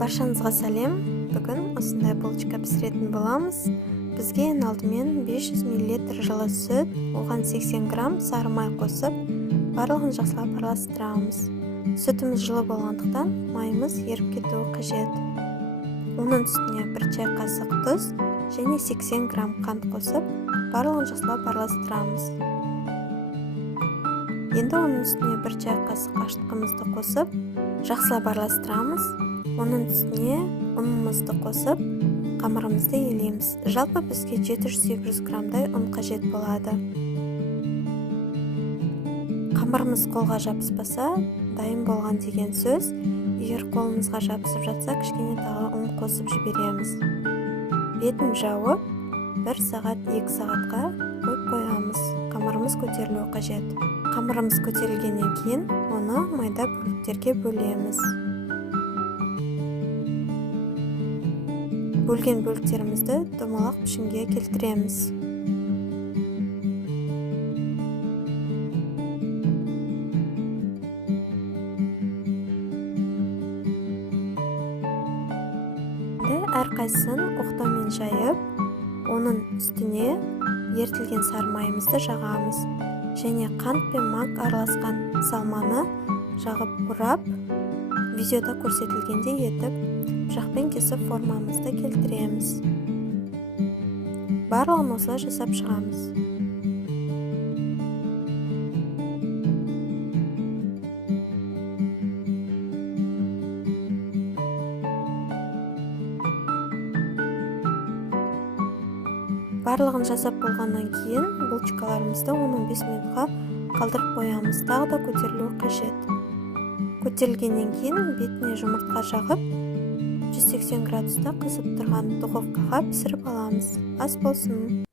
Баршаңызға сәлем. Бүгін осындай булочка пісіретін боламыз. Бізге ең алдымен 500 мл жылы сүт, оған 80 грамм сары май қосып, барлығын жақсылап араластырамыз. Сүтіміз жылы болғандықтан майымыз еріп кетуі қажет. Оның үстіне 1 чай қасық тұз және 80 грамм қант қосып, барлығын жақсылап араластырамыз. Енді оның үстіне 1 чай қасық ашытқымызды қосып, жақсылап араластырамыз. Оның үстіне ұнымызды қосып, қамырымызды елейміз. Жалпы бізге 700-800 граммдай ұн қажет болады. Қамырымыз қолға жабыспаса, дайын болған деген сөз. Егер қолымызға жабысып жатса, кішкене тағы ұн қосып жібереміз. Бетін жауып, 1 сағат 2 сағатқа қойамыз. Қамырымыз көтерілуі қажет. Қамырымыз көтерілгеннен кейін, оны майда бөліктерге бөлеміз. Бөлген бөліктерімізді домалақ пішінге келтіреміз. Әрқайсысын оқтаумен жайып, оның үстіне ертілген сары майымызды жағамыз. Және қант пен мак араласқан салманы жағып бұрап, видеода көрсетілгендей етіп, пышақпен кесіп формамызды келтіреміз. Барлығын осылай жасап шығамыз. Барлығын жасап болғаннан кейін булочкаларымызды 15 минутқа қалдырып қоямыз. Тағы да көтерілуі қажет. Көтерілгеннен кейін бетіне жұмыртқа жағып, 180 градуста қызып тұрған духовкаға пісіріп аламыз. Ас болсын!